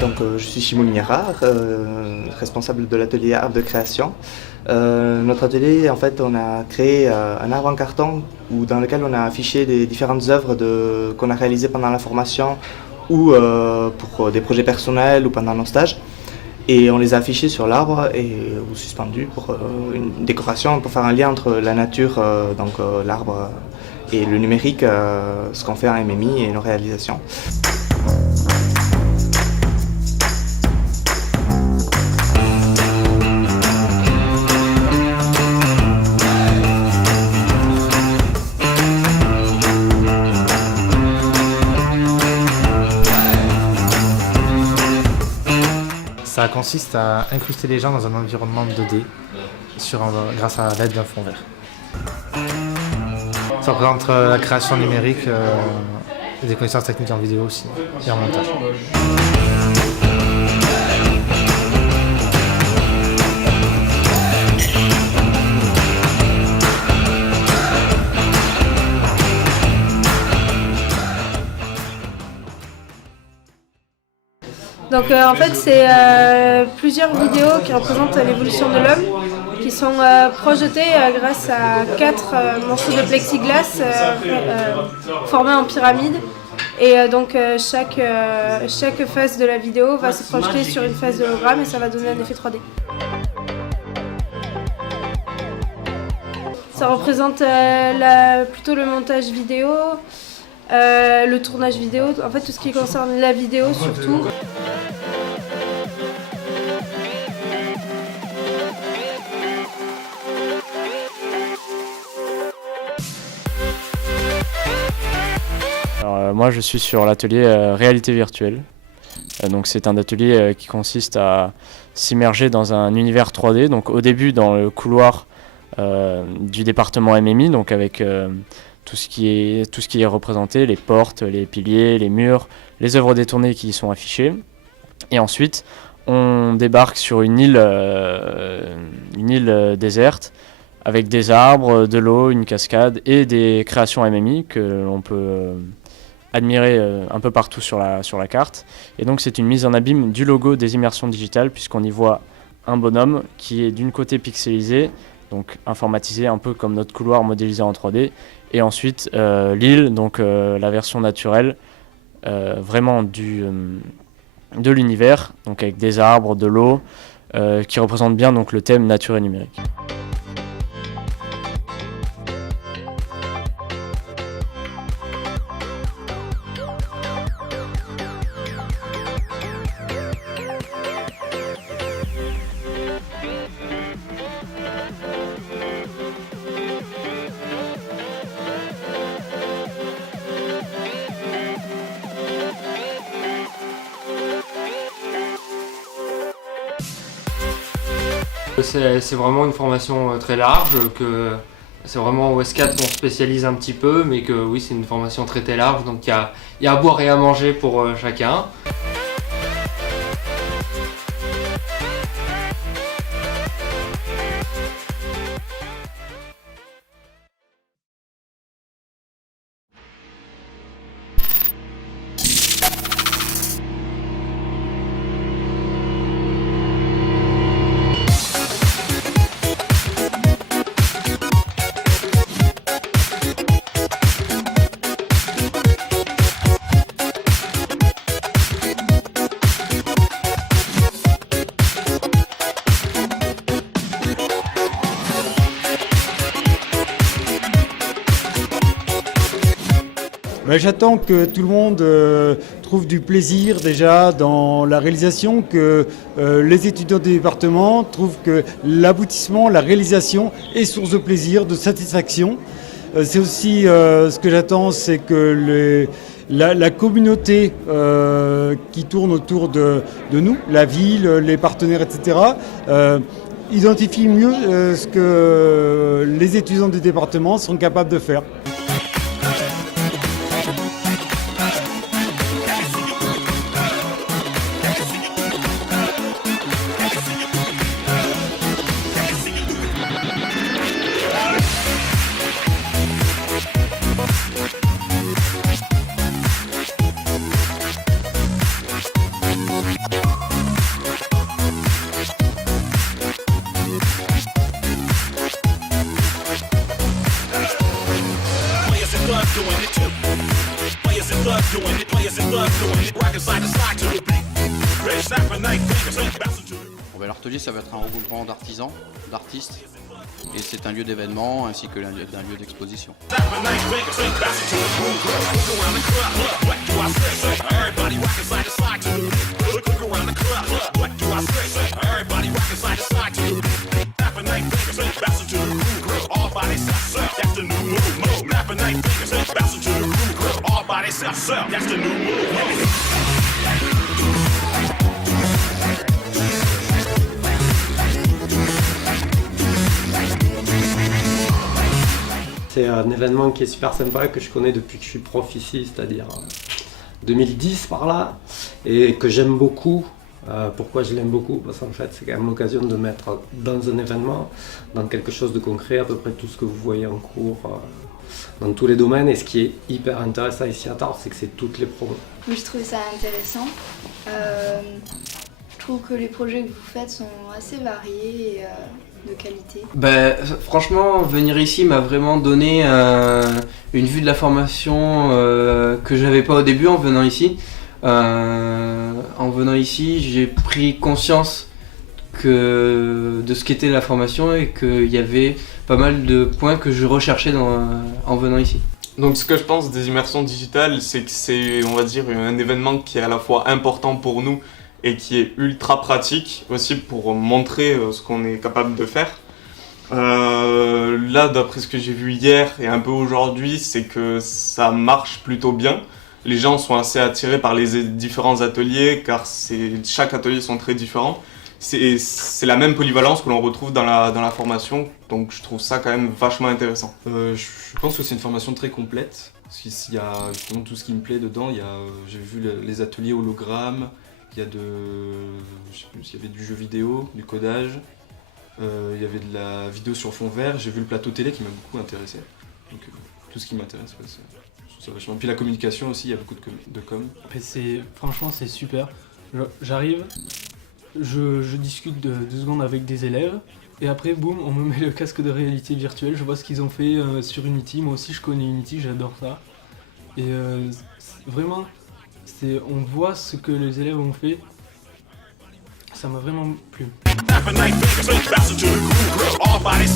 Je suis Shimoun Niara, responsable de l'atelier Art de création. Notre atelier, en fait, on a créé un arbre en carton dans lequel on a affiché les différentes œuvres qu'on a réalisées pendant la formation ou pour des projets personnels ou pendant nos stages. Et on les a affichés sur l'arbre ou suspendus pour une décoration, pour faire un lien entre la nature, l'arbre, et le numérique, ce qu'on fait en MMI et nos réalisations. Ça consiste à incruster les gens dans un environnement 2D grâce à l'aide d'un fond vert. Ça représente la création numérique et des connaissances techniques en vidéo aussi et en montage. En fait, c'est plusieurs vidéos qui représentent l'évolution de l'homme, qui sont projetées grâce à 4 morceaux de plexiglas formés en pyramide. Et chaque face de la vidéo va se projeter sur une face de l'hologramme et ça va donner un effet 3D. Ça représente plutôt le montage vidéo, le tournage vidéo, en fait tout ce qui concerne la vidéo surtout. Alors, moi je suis sur l'atelier réalité virtuelle. Donc c'est un atelier qui consiste à s'immerger dans un univers 3D. Donc au début dans le couloir du département MMI, donc avec tout ce qui est représenté, les portes, les piliers, les murs, les œuvres détournées qui y sont affichées. Et ensuite, on débarque sur une île déserte avec des arbres, de l'eau, une cascade et des créations MMI que l'on peut admirer un peu partout sur la carte. Et donc c'est une mise en abîme du logo des immersions digitales puisqu'on y voit un bonhomme qui est d'une côté pixelisé, donc informatisé un peu comme notre couloir modélisé en 3D, et ensuite l'île, donc la version naturelle vraiment de l'univers, donc avec des arbres, de l'eau, qui représente bien donc le thème nature et numérique. C'est vraiment une formation très large, que c'est vraiment au S4 qu'on spécialise un petit peu, mais que oui, c'est une formation très large, donc il y a à boire et à manger pour chacun. J'attends que tout le monde trouve du plaisir déjà dans la réalisation, que les étudiants du département trouvent que l'aboutissement, la réalisation est source de plaisir, de satisfaction. C'est aussi ce que j'attends, c'est que la communauté qui tourne autour de nous, la ville, les partenaires, etc., identifie mieux ce que les étudiants du département sont capables de faire. Bon, ben, l'atelier, ça va être un regroupement d'artisans, d'artistes, et c'est un lieu d'événement ainsi que d'un lieu d'exposition. C'est un événement qui est super sympa, que je connais depuis que je suis prof ici, c'est-à-dire 2010 par là, et que j'aime beaucoup. Pourquoi je l'aime beaucoup? Parce qu'en fait, c'est quand même l'occasion de mettre dans un événement, dans quelque chose de concret, à peu près tout ce que vous voyez en cours, dans tous les domaines. Et ce qui est hyper intéressant ici à Tarbes, c'est que c'est toutes les promos. Je trouve ça intéressant. Je trouve que les projets que vous faites sont assez variés et de qualité. Franchement, venir ici m'a vraiment donné une vue de la formation que j'avais pas au début en venant ici. En venant ici, j'ai pris conscience de ce qu'était la formation et qu'il y avait pas mal de points que je recherchais en venant ici. Donc ce que je pense des immersions digitales, c'est que c'est, on va dire, un événement qui est à la fois important pour nous et qui est ultra pratique aussi pour montrer ce qu'on est capable de faire. Là, d'après ce que j'ai vu hier et un peu aujourd'hui, c'est que ça marche plutôt bien. Les gens sont assez attirés par les différents ateliers car chaque atelier sont très différents. C'est la même polyvalence que l'on retrouve dans la formation, donc je trouve ça quand même vachement intéressant. Je pense que c'est une formation très complète, parce qu'il y a justement tout ce qui me plaît dedans. J'ai vu les ateliers hologrammes, je sais plus s'il y avait du jeu vidéo, du codage, il y avait de la vidéo sur fond vert, j'ai vu le plateau télé qui m'a beaucoup intéressé. Donc tout ce qui m'intéresse, ouais, c'est vachement. Puis la communication aussi, il y a beaucoup de com. Franchement, c'est super. J'arrive, je discute 2 secondes avec des élèves, et après, boum, on me met le casque de réalité virtuelle, je vois ce qu'ils ont fait sur Unity. Moi aussi, je connais Unity, j'adore ça. Et vraiment, on voit ce que les élèves ont fait. Ça m'a vraiment plu. All body,